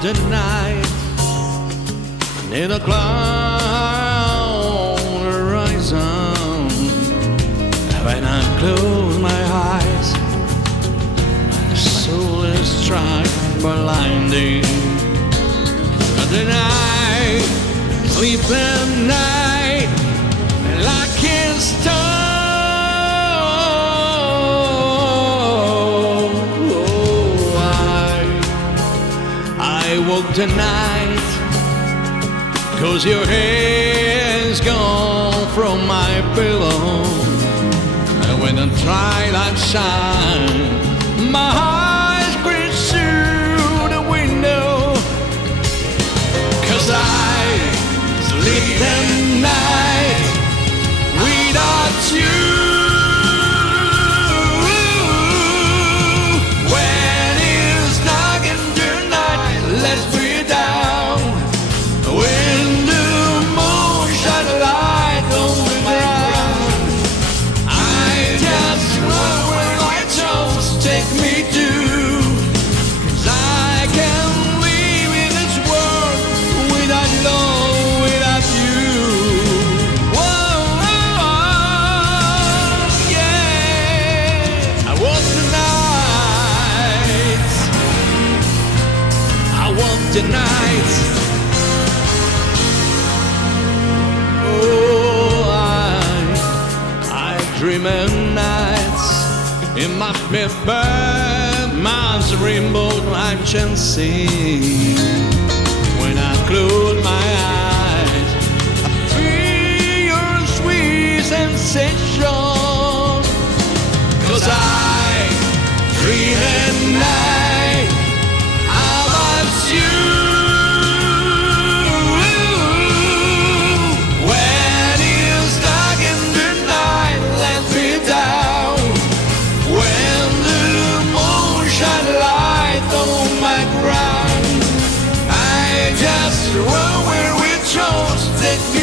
the night near the cloud horizon. When I close my eyes, my soul is struck by lightning. The night, sleep at night, like in stone. I walk the night, 'cause your hair's gone from my pillow. And when the twilight shines, my eyes glance through the window. 'Cause I sleep at night without you. When it's dark in the night, let's breathe down. When the moon shines light on the ground, I just want where my toes take me to. 'Cause I can't live in this world without love, without you. Whoa, yeah. I want the night. I want the night. Oh, I dream at nights in my bed, man's rainbow I'm chasing. When I close my eyes, I feel your sweet sensation. 'Cause I dream at night about you. When it's dark in the night, let me down. When the moon shines light on my ground, I just run where we chose, take me